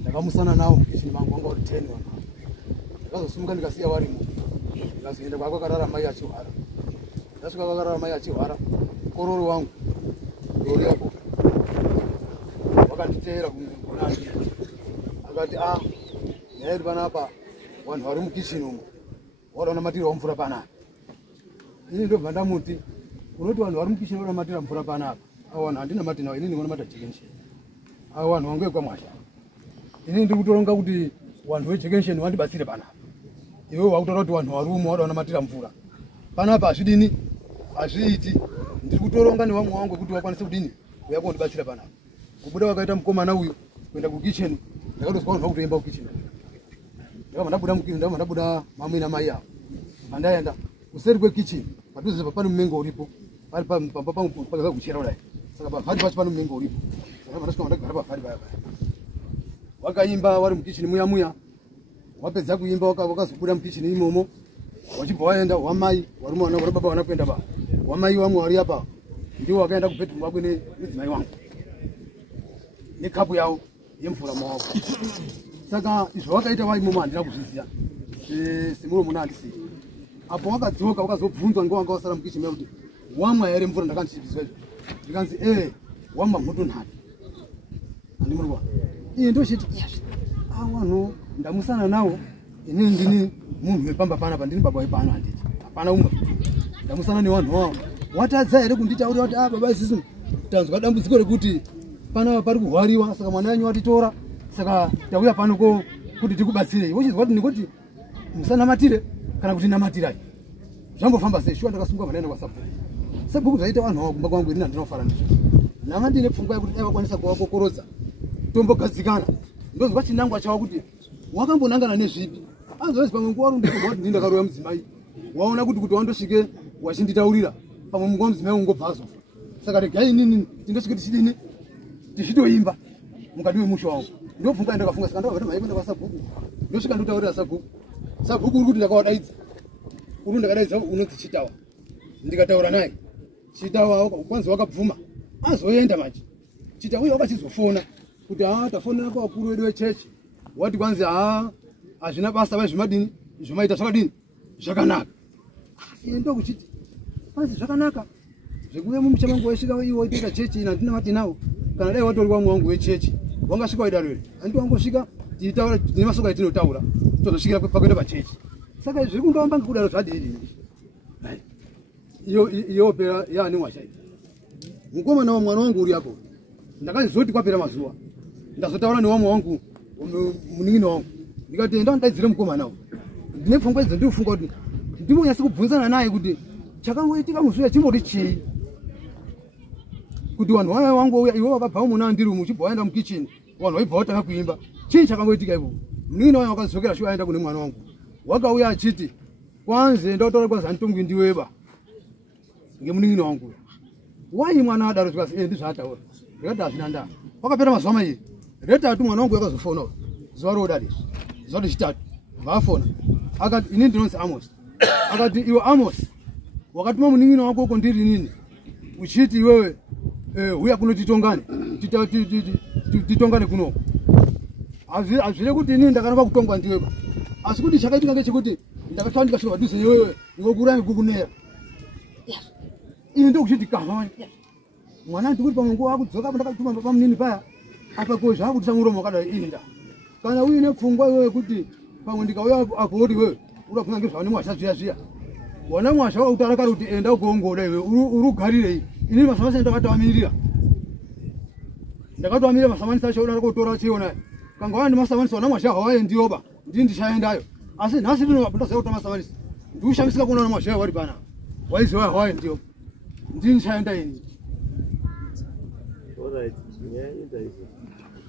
ndakamusana nawo mukishini mangu wanga uri 10 wana ndakazosumuka ndikasiya warimo ndikazoenda kwakarara mai achihwara ndasvika kwakarara mai achihwara kororo wangu ndoriako wakanditeera kunani akati yairi panapa vanhu vari mukishini umo wadaonamatira mvura panapa ini ndobva ndamuti unoti vanhu vari mukishini wadaonamatira mvura panapa avo vanhu handinamati nawo inini ndinonamata jekensheni avo vanhu vangu Ekwa Mwazha inini ndiri kutoronga kuti vanhu vejekensheni vandibatsire panapa iwe wakutaura kuti vanhu vari umo wadaonamatira mvura panapa hazvidini hazviiti ndiri kutoronga nevamwe vangu kuti vakwanise kudini uyako kundibatsira panapa kubuda wakaita mukomana uyu kuenda kukicheni ndakatozwa vanhu vakutoimba kukicheni ndabuda mamwe namai avo pandaenda kuseri kwekicheni padhuze pane mumengo uripo pari pakaza kuchera kudai saka pavhari pacho pane mumengo uripo saka vandasvika vandagara pavhari paya paya wakaimba wari mukicheni muya muya wapedza kuimba wakazobuda mukicheni imomo wachibva waenda wamai wari mwana wari baba wana kuenda pa wamai vamwe wari apa ndiwo wakaenda kubhedhumu wakwe nedzimai wangu nekapu yavo yemvura maoko saka izvo wakaita vaimomo handina kuzviziva semuro muna handisiyi apo wakadzoka wakazobvunzwa ngewanga wasara mukicheni kuti wamwa here mvura ndakandichiviswa izvo ndikanzi wamwa mhoto nhatu handimurwa iye ndochiti vanhu ndamusana nawo inini ndini munhu wepamba panapa ndini baba wepano handiti hapana umwe ndamusana nevanhu wavo watadza here kunditaurira kuti baba isisu tanzwa dambudziko rekuti panapa pari kuhwariwa saka mwana wenyu watitora saka tauya pano kuti tikubatsirei wochizwa kuti ndikuti musanamatire kana kuti namatirai zvambofamba sei shuwa ndakasunga vanaenda kwasabhuku zvaita vanhu vavo kumba kwangu inini handinofara ndizvo nanga ndine pfungwa yekuti dai vakwanisa kuvakokorodza tombogadzikana ndozwa chinangwa chavo kuti wakambonangana nezvipi anzovezi pamwe nguva rundikuva kuti ndindakarova mudzimai waona kuti wandosvike wachinditaurira pamwe munguva mudzimai ungobva azofa saka regai inini tindosvike tichidini tichitoimba mukati memusha wangu ndobvunga ndakafunga saka ndakabva mhai kuenda kwasabhuku ndosvika ndotaurira sabhuku uri kuti ndakawadaidza uri ndakadaidza unonzi Chitawa ndikataura naye Chitawa kwanzi wakabvuma azoenda manje Chitawa uye wakachizofona kuti tafonera pavakuru vedu vechechi wati kwanzi hazvina basa vaizvimadini zvomaita zvakadini zvakanaka ndokuchiti kwanzi zvakanaka zvekuuya mumusha mangu waisvika iwe waitoita chechi ina handinamati nawo kana dai watori wamwe wangu wechechi wangasvika waida rwere handiti wangosvika tiitaura tine masoko atinotaura tozosvikira pakuenda pachechi saka zviri kundoamba ngekudaro zvadii iyo pera yaani washaita mukomana wamwana wangu uri apo ndakazoti kwapera mazuva ndazotaura newamwe wangu muning'ini wangu ndikati enda ndaidzire mukomana uyu ndine pfungwa idzi ndirifunga kuti ndimonyasa kubvunzana naye kuti chakangoitika muzuva chimbori chii kuti vanhu vamai vangu uya iwe wakabva muna ndiri muchibva waenda mukicheni vanhu vaibva vatanga kuimba chii chakangoitika ivo muning'ini wangu wakazokera shuwa aenda kune mwana wangu wakauya achiti kwanzi enda utaura kwanzi handitongwi ndiweba ngemuning'ini wangu uya wai mwana adaro zvikasi ndizvaataura ndikati hazvina ndaa wakapera mazuva mairi retatu mwana wangu yakazofona zuva roodari zuva rechitatu vafona akati inini ndinonzi Amos akati iwe Amos wakatuma muning'ini wako uko ndiri nini uchiti iwewe uya kuno titongane titongane kunoko hazvire kuti inini ndakanova kutongwa ndiweba asi kuti chakaitika ngechekuti ndakatwa ndikasvika padhuze newewe ngokurange kukunera ini ndokuchiti kahama mwana ndikuri pamwe nguwa akudzoka ndakatuma pamunini paya apa kozva akutisa muromo wakadai inda kana uine pfungwa iwewe kuti pamwe ndikauya akoti wewe urafuna ngezvaone Mwazha zviya wana Mwazha wakutaura kari kuti enda ugoongoda iwe urugarirei ini masamasi ndakatoamirira masamanisi acho ndakotora chiona kanga wandi masamanisi wana Mwazha hawaendiyoba ndini ndichaendayo asi nhasi ndinobvunza kuti masamanisi ndiushamisika kuona Mwazha wari pana waiziwa hawaendiyoba ndini ndichaenda ini. Alright,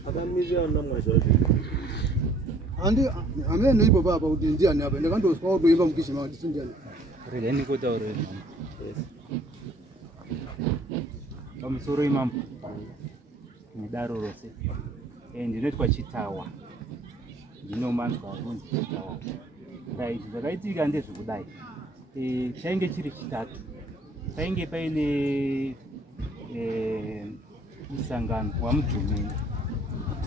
akamira na Mwazha andi amene ndipo baba kuti ndiani apa ndakandozwa kuimba mukishima kuti sindiani Releni kota already. Pamusoro imambo mudaro rose ndinoitwa Chitawa ndinomanzwa kunzi Chitawa dai zvakaitika ndezvekudai chainge chiri chitatu painge paine musangano wamujumeni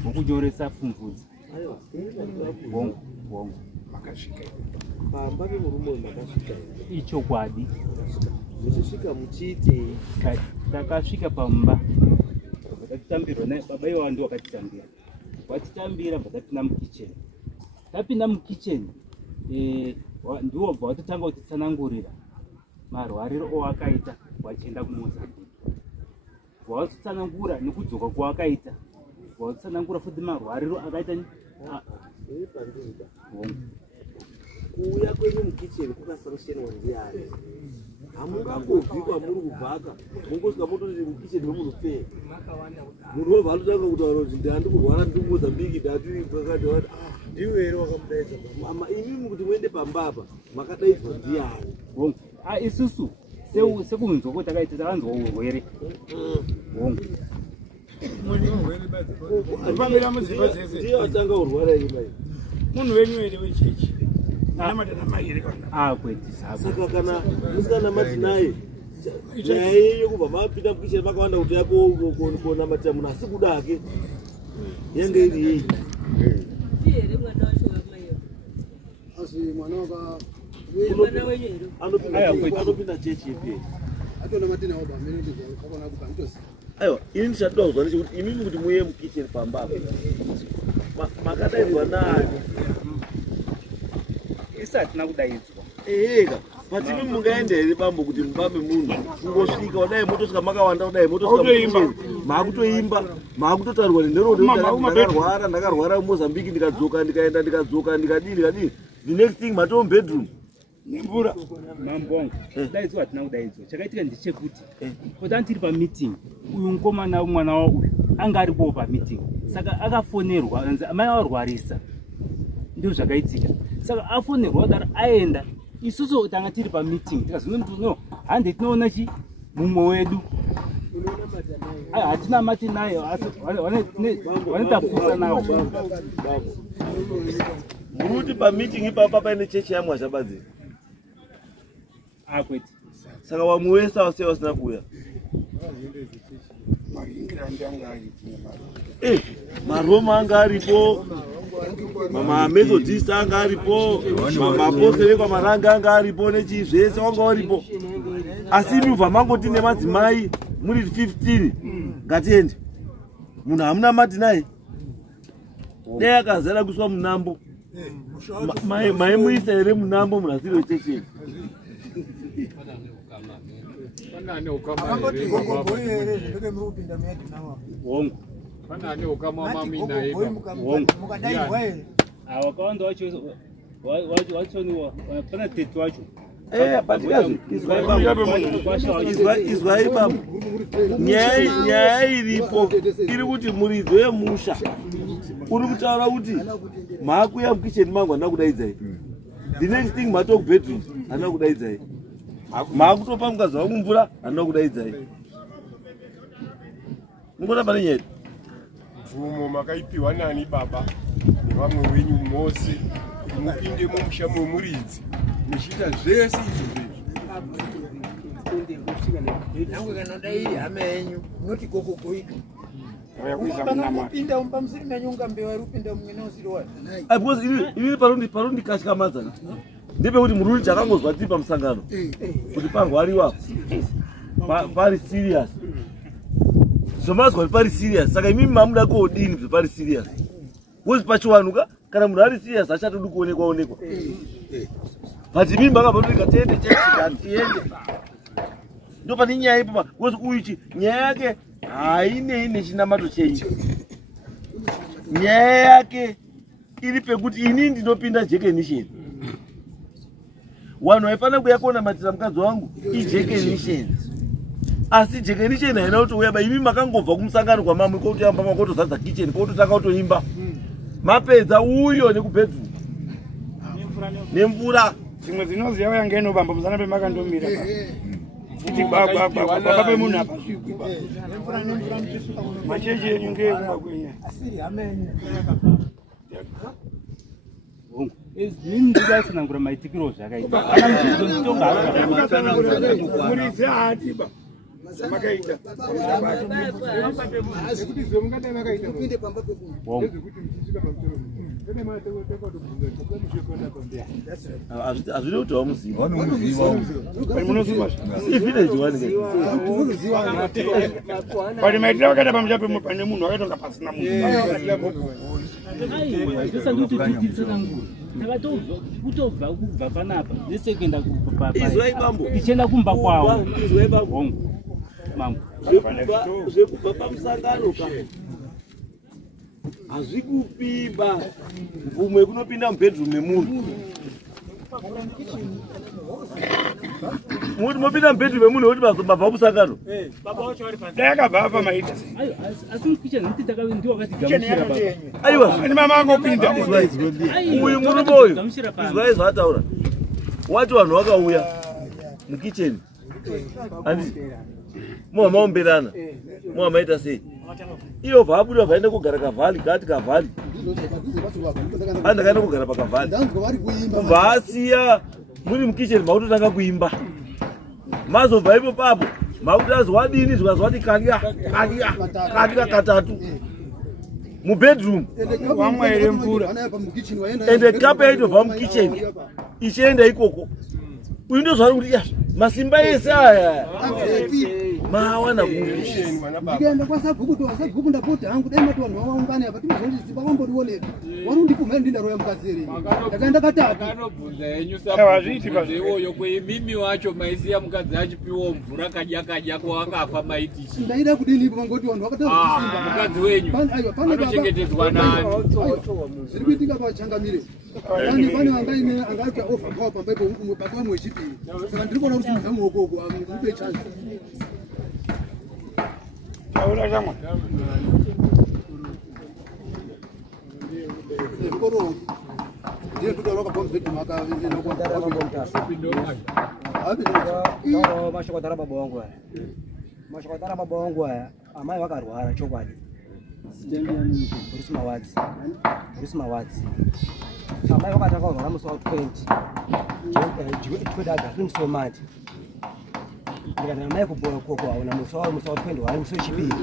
wokunyoresa pfumvudzi bongo makasvika pamba pemurume makasvika ichokwadi muchisvika muchiti takasvika pamba takatambirwa naye baba iwo ndiwo akatitambira watitambira bvatapinda mukicheni tapinda mukicheni ndiwo bva watotanga kutitsanangurira marwariro owakaita wachienda kuMozambique watotsanangura nekudzoka kwawakaita watotsanangura futi marwariro akaita kuuya kwenyu mukicheni kukasangshenwa ndiani hamungangobvi kwamuri kubvaka mungosvika mototi mukicheni memunhu fei munhu wobva atotanga kutaura kuti ndihandi kurwara ndiri kuMozambique ndatiakati ndiwe here wakamudaidza mama imimi kuti muende pambapa makadaidzwa ndiani isusu sekunzwa kuti takaita takanzwa urwere hongu ndiye atanga urwara iribai munhu wenyu here wechechi saka kana musikanamati naye nyaya yenyu kubva mapinda mukicheni makawanda kuti yakonamatira munhu asi kuda hake yange iri yei asi mwana waka anopinda chechi ipi atona matina oba mimi ndikona kukantosi aiwa ini ndichatoda kuzwa ndechekuti imimi kuti muye mukicheni pamba makadaidzwa nani isatina kudaidzwa eka but imimi mungaenda here bambo kuti mubambe munhu kungosvika kudai motosvika makawanda kudai motosvika maakutoimba maakutotaurwa nenhoroondo ndakarwara muMozambique ndikadzoka ndikaenda ndikadzoka ndikadii the next thing matoo bedroom nemvura mambongo daidzwa hatina kudaidzwa chakaitika ndechekuti kuti tiri pameeting uyu mukomana mwana wauyu anga aripowo pameeting saka akafonerwa anzi amai avarwarisa ndio zvakaitika saka afonerwa kudaro aenda isusu tanga tiri pameeting tikazino hande tinoona chi mumwe wedu hatina mati naye vanetafusa nawo muruti pameeting ipapa paine chechi yaMwazha badzi akweti saka wamuwesa wasei wasina kuuya maroma anga aripo mamethodist anga aripo mapostori ekwamaranga anga aripo nechii zvese wanga waripo asi imi ubva mangoti nemadzimai muri 15 ngatiende munhu hamuna mati naye dai akazara kuiswa munambo maimuisa here munambo munhasiri wechecheni wakawanda wachoniwa pana teti wacho izwai baba nyaya iripo iri kuti muridzo yemusha uri kutaura kuti maakuya mukicheni mangu handina kudaidzai the next thing matoo kubedroom handina kudaidzai maakutopa mukazi wangu mvura handina kudaidzai mungona pane nyaya mvumo makaipiwa nani baba nevamwe wenyu mose kuti mupinde mumusha mwemuridzi muchiita zvese izvo nangu kana dairi hama yenyu unoti gogogoika upinda pamusiri menyu ungambewa rupinda mumwe neusiri wayo because ini parondikatyamadza ndepekuti mururi chakangozwa tiri pamusangano kuti parwariwa pari serious zvomazwa pari serious. Saka imimi mamuda kodini zvepari serious. Wozi pachiwanuka kana munhu ari serious achatodi kuonekwa. But imimi makabva kuti katende tiende. Ndo pane nyaya ipo wozi uichi nyaya yake hainei nechinamato chenyu. Nyaya yake iri pekuti ini ndinopinda jekenisheni. Wanhu vaifana kuuya kuonamatira mukadzi wangu ijekenisheni. Asi jekenisheni haina kutouya ba imi makangobva kumusangano kwamamwe kwakutamba makotozadza kitchen kwakutotanga kutoimba. Mapedza uyo nekubhedroom. Nemvura. Zvimwe dzinoziva yange inobamba musana pemakandomira. Kuti baba pemunhu apa zvikwiba. Machechi enyu ngeekumakwenya. Ini ndikaisanangura maitikiro zvakaita. Muridzi haatiba. Makaita. Hazvidi kuti wamuziva. Pari maitira vakaita pamuchape pane munhu wakatonga pasina munhu. Kutobva kubva panapa nesekuenda Izwai bambo. tichienda kumba kwawo. Izwai bambo. Mambo. Zvekubva pamusangano ka. Hazvikupimba. Mvumo yekunopinda mubedroom memunhu. Muri mopinda mubedroom memunhu woti bazobva pamusangano. Dai akabva apa maita. Asi mukitchen ndiwo akatigamuchira baba. Aiwa, Ani mama angopinda. uyu murume uyu. Izwai zvataura. Wati vanhu vakauya mukitchen. Andi muhamaomberana. Muhamaita sei? Iyo bvabuda vaenda kugara kavhali kati kavhali. Andakaenda kugara pakavhali. Kubvasiya muri mukitchen makutotanga kuimba. Mazobva ipo papo makutazi wadini zvikazwati kadya katatu mubedroom Wamwaire mvura. ende kapu yaitobva mukitchen ichienda ikoko. Uyu ndozvari kuti ya masimba ese aya mawana ndikaenda kwasabhuku ndapoti hangu dai mati vanhu vaungane apa timuzondizipa vambondioneka wari undipumhera ndindaroya mukadzi ere ndakaenda katatu akanobvunza henyu sapazviwoyo kweimimi wacho maisiya mukadzi achipiwo mvura kadya kwavakafa maitichi ndaida kudinipo mangoti vanhu vakatakusimba mukadzi wenyu anochengetedzwa nani zviri kuitika pachangamire pane vangaine angaita overpower pamba ipo baba vamwe wechipiri saka ndiri kuona kuti muzamu wokoko mupe chance Taura chamwa. Koro ndiye ndodaro kabomba vetu maka ndara mabomtasa mashokotara baba wangu aya. Mashokotara baba wangu aya amai vakarwara chokwadi. Risma wadzi. Amai vakataka kurwara musi wa 20. Jweda gafini somati. Ndikana amai kubora koko aona musi wa 20 wari musi chipiri.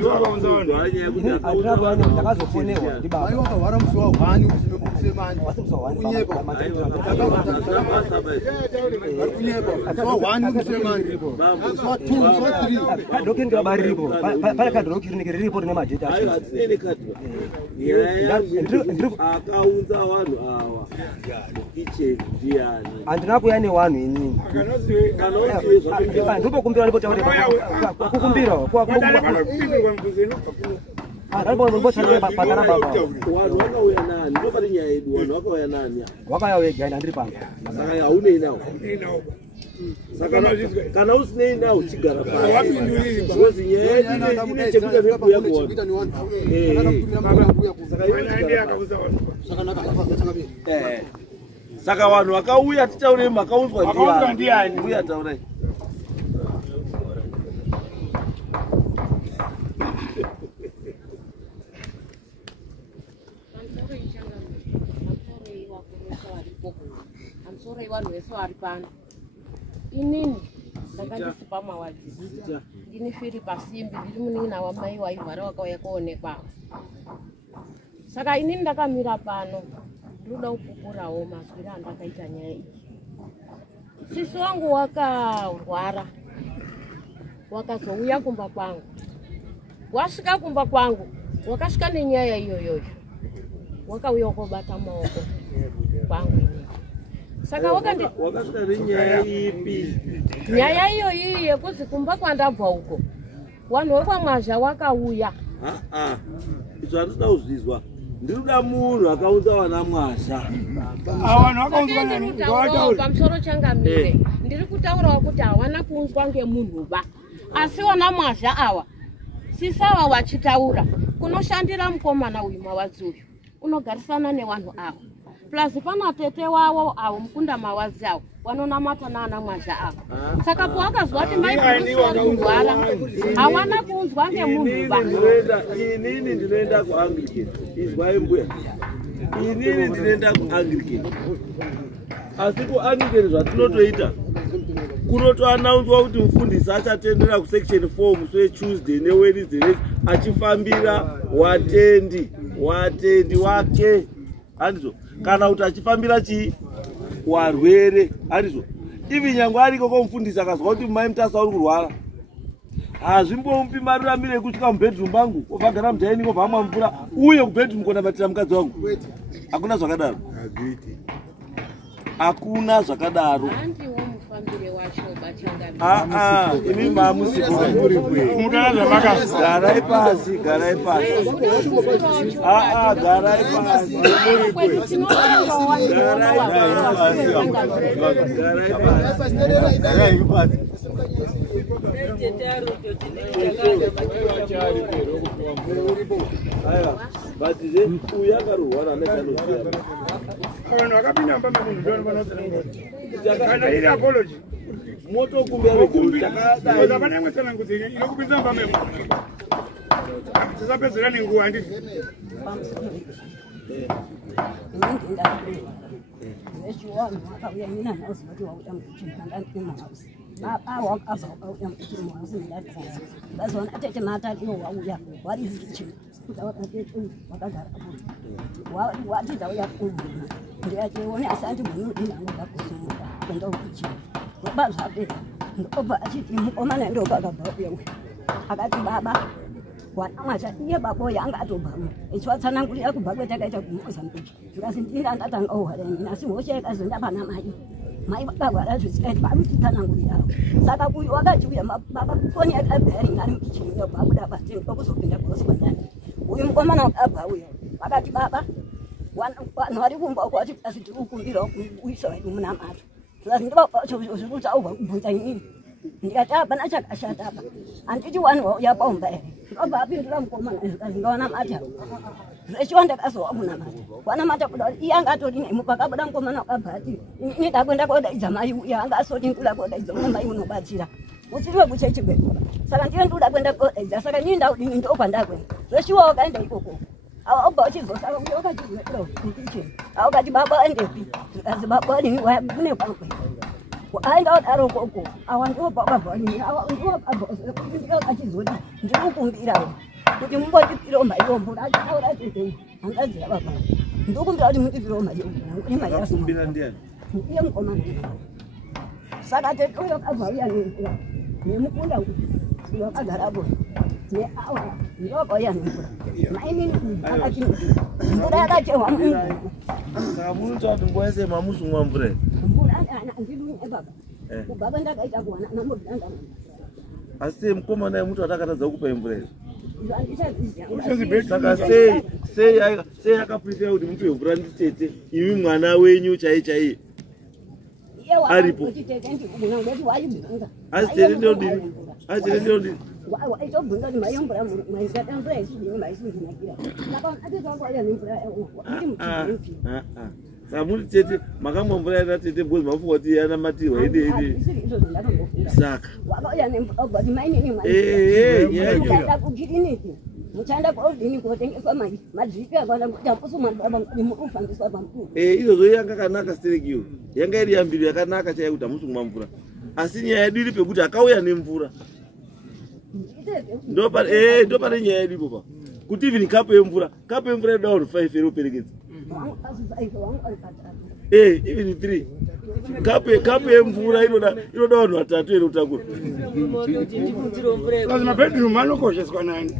Iwa vaunza vanhu. Adrabo ane ndakazofonewa ndi baba. Mai wakarwara musi wa 1 usime kusemani Wasi musi wa 1 kunyepa kunyepa so 1 kusemani so 2 so 3 kadoki ndabaripo pale kadoki riripo rine majeta acho akaunza vanhu ava mukitchen ndiani andina kuya nevanhu inini ndipokumbira ndipotaure kukumbira patara baba vanhu vakauya nani ndopari nyaya yedu vanhu vakauya nani wakaya wega ndiri panga saka haunei nawo kana usinei nawo uchigara paozi nyaya yedu ine chekuita nekuya saka vanhu vakauya titaurei makaunzwa ndiani uya taurai Amsore vanhu vese vari pano. Inini ndakandisipa mawadzi. Ndini firi pasimbi ndiri munina wamai waivhara wakauya kuonekwa. Saka inini ndakamira pano. Ndinoda kupupurawo mazwiri andakaita nyaya iyi. Sisi wangu wakarwara. wakazouya kumba kwangu. Wasvika kumba kwangu, wakasvika nenyaya iyoyoyo. Wakauya wakabata maoko kwangu. Saka wakasvika nenyaya ipi? Nyaya iyoyi yekuti kumba kwandabva uko. Vanhu vekwamwazha wakauya. Izvo handisina kuzvizwa. Ndinoda munhu akaunza vana Mwazha. Ndinotaurawo pamusoro changamire. Ndiri kutaurawo kuti hawana kuunzwa ngemunhuba. Asi vana Mwazha ava sisava vachitaura kunoshandira mukomana uyu mawadzi uyu unogarisana nevanhu ava. Plus pana tete wavo avo mukunda mawadzi avo vanonamata naana Mwazha avo. Saka pawakazwa kuti maikurwara hawana kuunzwa ngemunhuba. Inini ndinoenda kuAnglican. Izwai mbuya. Inini ndinoenda kuAnglican. Asi kuAnglican zvatinotoita kunotoanaunzwa kuti mufundisi achatendera kusection 4 musi weTuesday neWednesday achifambira watendi wake. Handizvo? Kana kuti achifambira warwere. Handizvo? Ivi nyangwe ariko komufundisi akazwa kuti mai mutasa uri kurwara, hazvimbomupi mari ramire kusvika mubedroom bangu obvagara mutaini obva amwa mvura uye kubedroom konamatira mukadzi wangu. Hakuna zvakadaro. Hakuna zvakadaro. Imi mamusigarai pasi, garai pasi. Garai pasi. Moto kumbia takada bana ngwetsana nguzini inokupinza mbame tisapedzera nenguwa ndi akati baba Mwazha iye babo yanga atobhamu echwatsanangurira kubva kwetakaita kuMozambique ndikazindinda ndatanga uhwareni nasi hosha ikazonda pana mai vakarwara zvisikaiti varikutitsanangurirawo saka uyu wakachiuya baba foni yakabhering ari mukichini yobvabuda pateni kwakuzopinda kuhospitari uyu mukomana wakabva uyo vakati baba vanhu vari kumba uko vati asi tiri kukumbirawo kuisa vedu muna macho zvikati ndivazviri kutaurwa kubvunza inini ndikati hapana chakashata apa handiti vanhu vauya paumba here ndobva apindura mukomana zvikazi ngavanamata zvechiwa ndakazowa kunamata wanamata kuda kuti iye anga atori nemu pakabuda mukomana wakabva ati ini ndakwenda kodaidza mai uya anga asoti ndikuda kodaidza une mai unobatsira usiri wekuchechi kwekura saka ndiye ndikuda kwenda kodaidza saka inini ndaudini ndokwandakwenda zvechiwa wakaenda ikoko awa obva uchizosaka kuti wakachizwekuro mukicheni awakati baba endepi zvikazi baba adini kune kwakwe aenda odaro koko awa ndobva kwabvanini awa ndikachizoti ndiri kukumbirawo kuti mumbotipirawo mari yomvura achitaura tete hangaziya baba ndikumbira kuti mundipirawo mari yomvura ine mari yakumbira ndiani iye mukomana saka tete uyo kabva uya nemvura nemukunda uyo akagarapo neawa ndokauya nemvura maimini akati mvura yakacherwa mungu saka munotati nguva yese mamusumwa mvura mvura ndidune baba kubaba ndakaita kuwana namudanga asi mukomana yemutu atakatadza kukupa mvura izvo saka sei akaprefera kuti mupe mvura nditete imi mwana wenyu chaiye aripo asi tete ndodini waitobvunza kuti mai yomvura maizata mvura isudini maisudinakira saka atitangauya nemvura saka muri tete makamwa mvura yana tete bhozi mafunga kuti yanamatirwa ide saka wakauya nemvura ubva kuti mainini muchaenda kukiriniki muchaenda kwaudini kotengeswa madripi akana kuti hapusi mwadaba murikufambiswa pamukuru izvozvo yanga kanaka sterekiyo yanga iri yambiro yakanaka chaiyo kuti hamusi kumwa mvura asi nyaya yedu iri pekuti akauya nemvura ndo pane nyaya yedu ipopa kuti even kapu yemvura yedawo 5 ero perekedza even 3 kape yemvura inoda vanhu vatatu ere utakura lazima bedroom anokosheswa nani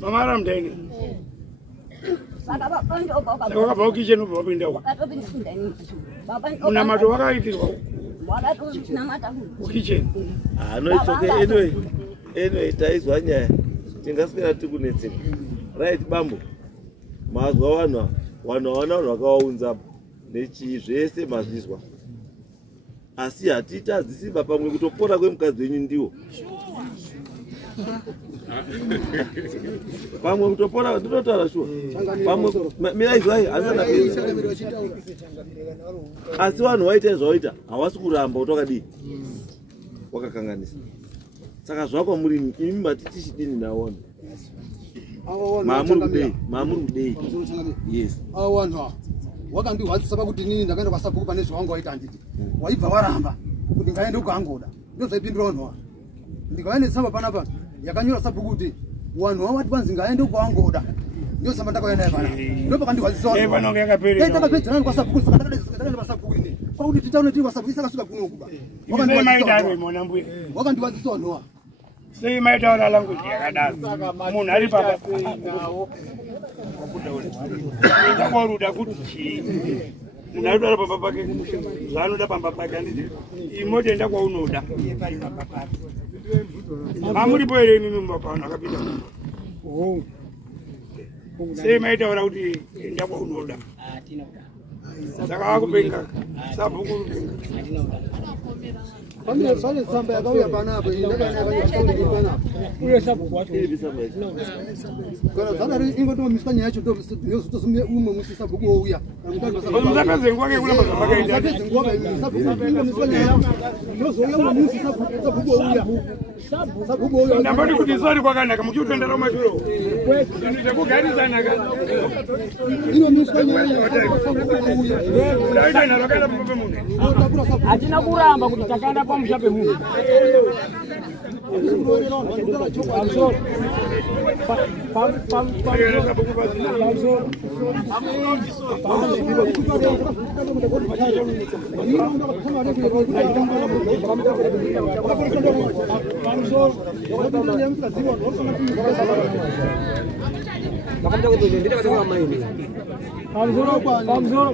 mamara mdaini wakabva kukicheni ubva wapinda munamato wakaitirwa kukicheni anyway taizwa nyaya tingaswera tikunetseka right bambo mazwa vanhu hawana vanhu vakawaunzapo nechii zvese mazvizwa asi hatitadzisimba pamwe kutopora kwemukadzi wenyu ndiwo pamwe kutopora ndinotaura shuwa pamwe miraizwai asi vanhu waita izvawaita havasi kuramba kuti wakadii wakakanganisa saka zvakwamuri imi matitichidini naona maamuri kudei yes awanha wakandihwadzisa pakuti nini ndakaenda kwasabuku pane zvawanga waita handiti waibva waramba kuti ngaende ukaangoda ndozvaipindura vanhuwa ndikauya netsamba panapa yakanyora sabhuku kuti vanhu wavati vanzi ngaende ukaangoda ndosamba ndakauya naye pana ndopakandiwadzisaaakapedzerani kwasabhuku saka ndakaenda pasabhuku ine kwakuti titaone tiri kwasabhuku isakasvika kunokuba wakandiwadzisa vanhuwa sei maitaura language yakadaro munhu ari papa ndakoruda kuti chii munhu ari kutaura pamba pake zvaanoda pamba pake handiti imotenda kwaunoda mamuripo here inini mumba vanhu akapinda sei maitaura kuti enda kwaunoda saka vakupenga sabhuku pane tsamba yakauya panapo uye sabhuku wacho kana zvadari ingotomiswa nyaya yacho ndozotosumye umwe musi sabhuku wouya musapedze nguva ke kuramba zvamakaita sabhuku wouya ndamboti kuti sori kwakanaka muchiutondera umashuro zvekugarisana inomiswa nyaya daita nharo akaenda pamba pemunhu hatina kuramba kuti takaenda pamusha pemunhu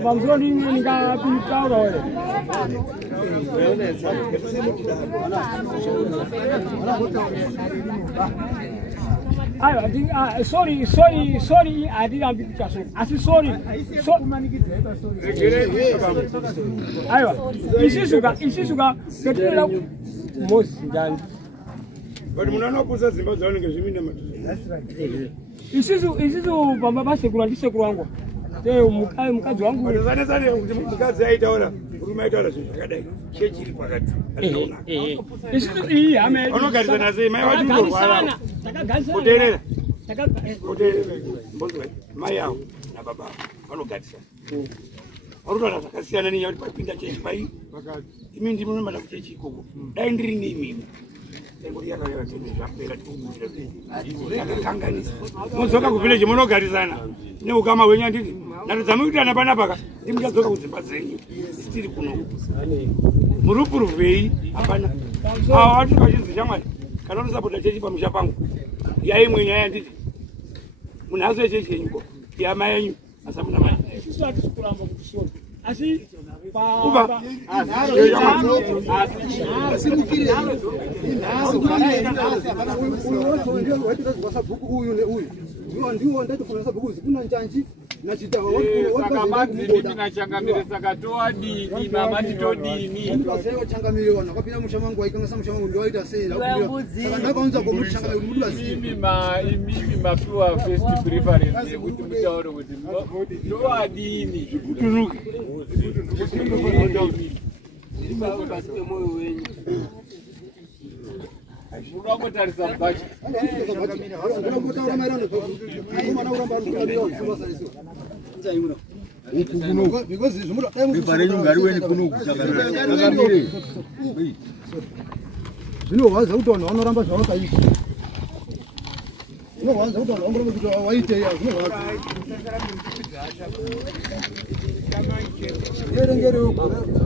Pamsoro ini nikapitaura wewe. Sorry, I didn't be just. I said sorry. Isisuka. Ketela mosi ndani. But munanopusa zimba zaone ngezvimina matuzi. That's right. Isisu bamba basekura ndisekura wangu. Teo mukadzi wangu. Zane kuti mukadzi aitaura, urume aitaura zvinhu zvakadai. Chechi iri pakati. Isisu iyi hame. Unogarisana sei mai wacho kurwara. Takagarisana. Kuterera. Mbozwe mai yao na baba vanogarisana. Varutaura zvakasiyana nenyaya kuti papinda chechi pai. Imi ndimi munomada kuchechi ikoko. Dai ndiri neimimi. Muzoka kuvillage munogarisana neukama hwenyu handiti ndatodzamu kuitana panapaka ndimuchadzoka kudzimba dzenyu tiri kuno murupuruvhei hapana ava vati pachinzi chamwari kana unosapota chechi pamusha pangu yaimwe nyaya handiti munhaso yechechi yenyuko yamai yenyu asamuna mai asi uba ndiwo ndatofonesa bhuku zikuna njanji saka madzimi minachangamire saka towadini mamatitodini changamire vanhu vakapinda musha mangu vaikangasa musha mangu ndowaita sei saka ndakaunza komuti changamire mudu imimi mapiwa first preference yekuti mutaure kuti towadini urangotarisa mubacha zvinohwaza kuti vanhu vanoramba zvavakaita Unowanza kuti waongorora kuti waite iya unowanza. Ngere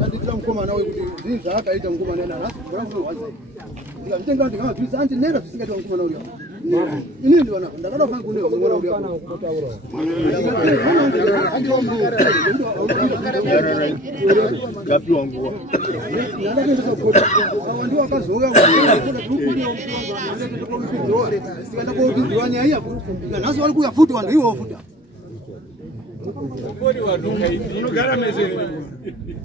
anditira mukomana we kuti zvinhu zvaakaita mukomana nana asi unowanza. Ndikatenga ndikavabvisa anti nera zvisingati mukomana uya. Ini ndiona ndakada fanga kune mukomana uya. Gapi wangu. Ndio akazoga sikaenda kuopindura nyaya iya na nazo walikuya futi vanhu ivo futa unogara mezere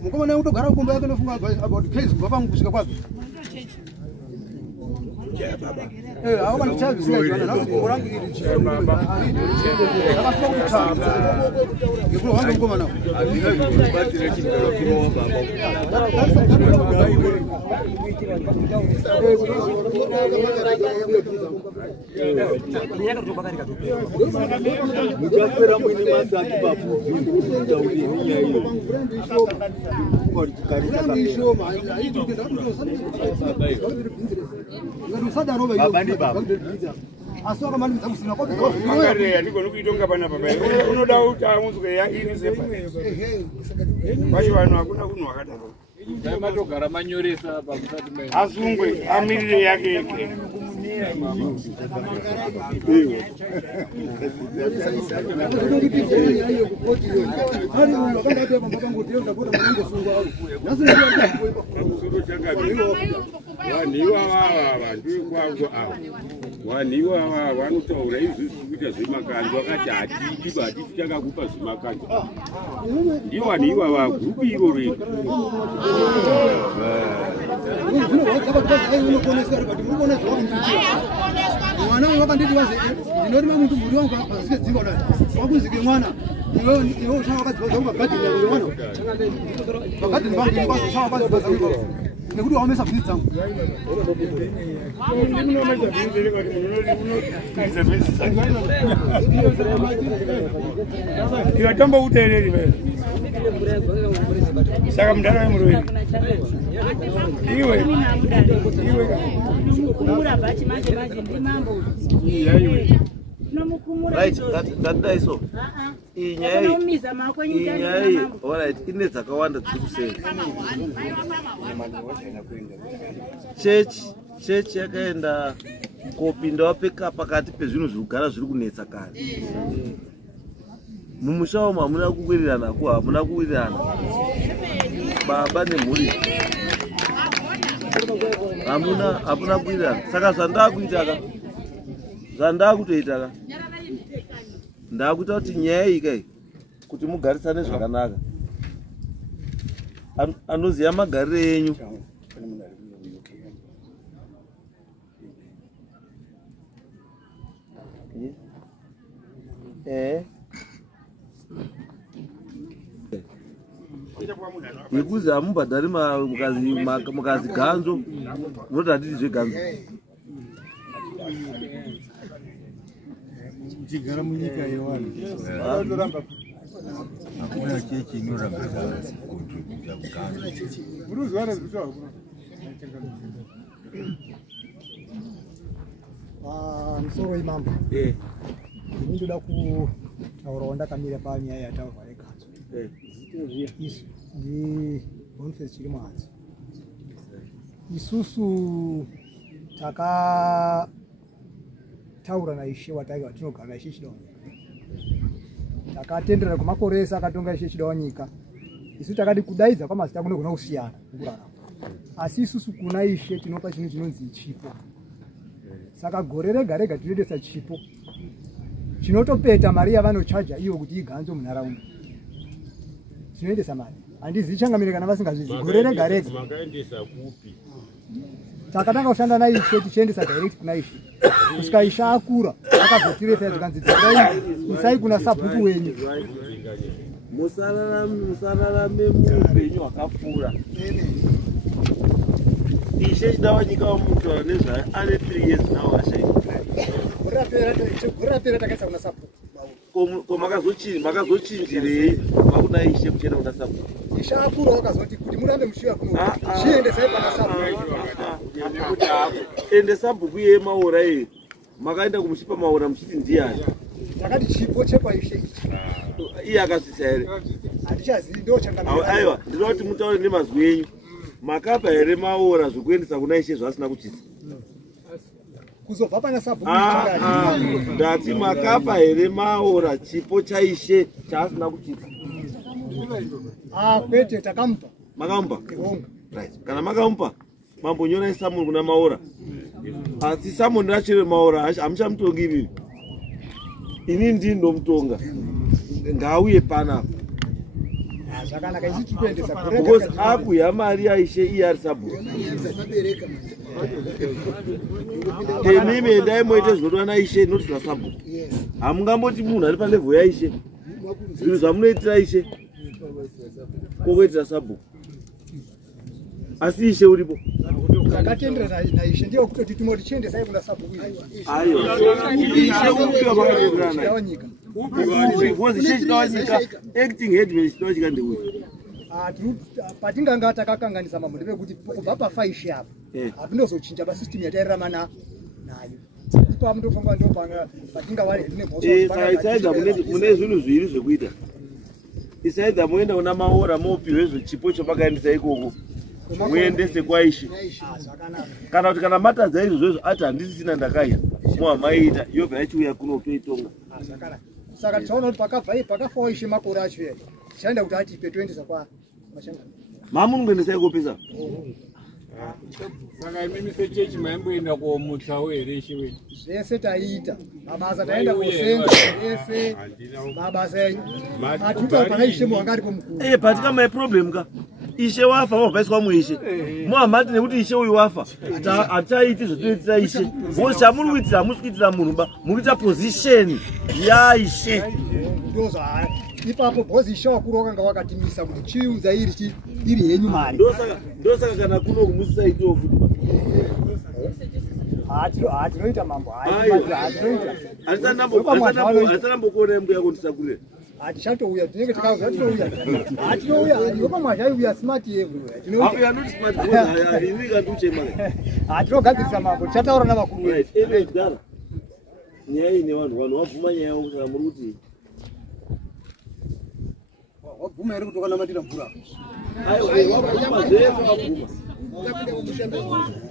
mukomana kutogara kukomba yake nofunga about case kubva pangu kusvika kwake avo vandichavisikaizvana nazo gombo rangu iri akafika kutanga ngekulo wange mukomana muchafera muine masaki asi wakamanidza kusina atigoni kuitonga panapa unoda kuti aunzwe yaini sepa vacho vanhu hakuna kunhu wakadaro matogara manyoresa pamusati asungwe amirire yake yeke waniwa vanotaura izvi zvikuita zvemakanzo akati hatidi batiti takakupa zvemakanzo ndiwaniwa vagupi iro rei mwana uyu wakanditi vaze ndinorima muntu mhuri wangu pasike dzinga kudai wakuzike mwana iwe uchava wakadzivaza kumagadhini yako mwana magadhini vangu ikwazo uchava wakadzivaza nekuti waomesa bhizi dzangu ikatamba uteereri vee saka mundara wemurwere iwe ngatidaiso iyi nyaya alright ine dzakawanda dziri kuseri chechi yakaenda kopinda wapeka pakati pezvinhu zviri kugara zviri kunetsa kare mumusha umu hamuna kuwirirana hamuna kuwirirana baba nemhuri hamuna kuwirirana saka zvandakutoitaka ndakuita kuti nyaya ikai kuti mugarisane zvakanaka anoziva magariro enyu yekuzi hamubhadhari mukazi ganzo munoti hatiti zveganzo tigara munyika yevanhu hakuna chechi inorambisa kukontributa kuganzo musoro imambo ini ndoda kutaurawo ndakamira panyaya yataurwa yeganzo isu ndiboniface chiri muhanzi isusu takataura naishe watinogara naishe chida wanyika takatenderera kwemakore ese akatonga ishe chida wanyika isu takati kudaidza kwamazita kunogona kusiyana mukurarama asi isusu kuna ishe tinopa chinhu chinonzi chipo saka gore rega rega tinoendesa chipo chinotopeta mari yavanochaja ivo kuti iganzo munharaunda tinoendesa mari handizivi changamire kana vasingazvizi gore rega rega takatanga kushanda naishe tichiendesa direct kuna ishe kusvika ishe akura akazotirefera zvikanzi dzirai isai kuna sabhuku wenyu musararame muupenyu hwakapfuura ishe chida wanyika wamutaura nezvayo ane 3 years now ashaigorapera takaisa kuna sabhuku ko makazochinjirei makuna ishe kuchienda kuna sabhuku ishe akura wakazoti kuti murambe mushiya kuno chiendesai pana sabhuku ende sabhuku yemaora iyi makaenda kumushipa maora muchiti ndiani takati chipo chepaishe ichi iye akasvisa here hatichazivi ndo changa aiwa ndinoti mutaure nemazwi enyu makapa here maora zvokuendesa kuna ishe zvaasina kuchisa kuzobva pana sabhuku ndati makapa here maora chipo chaishe chaasina kuchisa kwete takamupa makamupa kana makamupa mambonyorai samoni kuna maora asi samoni rachere maora hamuchamutongi ivivi ini ndii ndomutonga ngauye panapa zvakanaka isi tikuendesa because akuya mari yaishe iye ari sabhuku temimi endai moite zvinodwa naishe noti zvasabhuku hamungamboti munhu ari palevho yaishe zvinhu zvamunoitira ishe kokuitira sabhuku asi ishe uripo zvakatenderana naishe ndiyo kutoti timoti chiendesai kuna sabhuku ishe upiwa kwakatenderana because ishe chidawanyika acting headman chidawachika ndeuyu patinganga takakanganisa mambo ndepekuti kubva pafaishe apa hapindozochinja pasystem yatairarama nayo ipapo ndofunga ndopanga patinga vari isaidha mune zvinhu zviri zvekuita isaidha moenda kuna maora mopiwe chipo chopakaendesa ikoko muendese kwaishe kana kuti kana matadza izvozvo ati handisisina ndakaiya muhamaiita yobva yachiuya kuno toitonga saka tichaona kuti pakafawo ishe makore acho ere tichaenda kuti atipe toendesa kwamashanga mamunongoendesa ikopesa saka imimi sechechi maimboenda kuomutsawo here ishe wedu zvese taiita mabasa taenda kusenza ese mabasa enyu atuta pana ishe muwanga aripo mukuru patika my problem ka ishe wafa wabvaiswa muishe muhamati nekuti ishe uyu wafa hatichaiti zvotoitira ishe bcause chamuri kuitira hamusi kuitira munhu ba muri kuita position yaishe ndozva ipapo bhozi ishe wakuru wakanga wakatimisa kuti chiudza iri henyu mari ndosaka kana kuno kumusisa itiwo futi hatinoita mambo hatisanambokuona imbo yakondisakurira hatichatouya tinenge takauza tinouya iwe pamwazha iuya smart everywhere hatinogadzirisa mambo tichataura navakuru vedu nyaya ine vanhu wabvuma nyaya yokusaka muri kuti wabvuma here kutokwanamatira mvura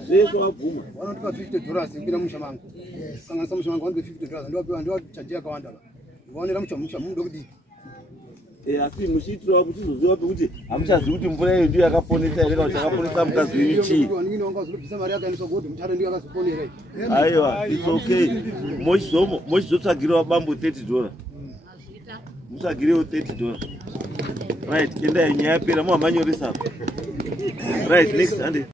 zvese wabvuma vanotipa $50 kupinda musha mangu kanganisa musha mangu vanope $50 ndowapiwa ndochaji yakawanda vaonera musha munoda kudii asi muchiitirawo kuti zoziva pekuti hamuchazivi kuti mvura iyo ndiyo yakaponesa here kana kuti yakaponesa mukadzi wenyu chii aiwa its okay mochizotsvagirawo bambo $30 mutsvagirewo $30 right endai nyaya yapera muhamanyoresapo right next ande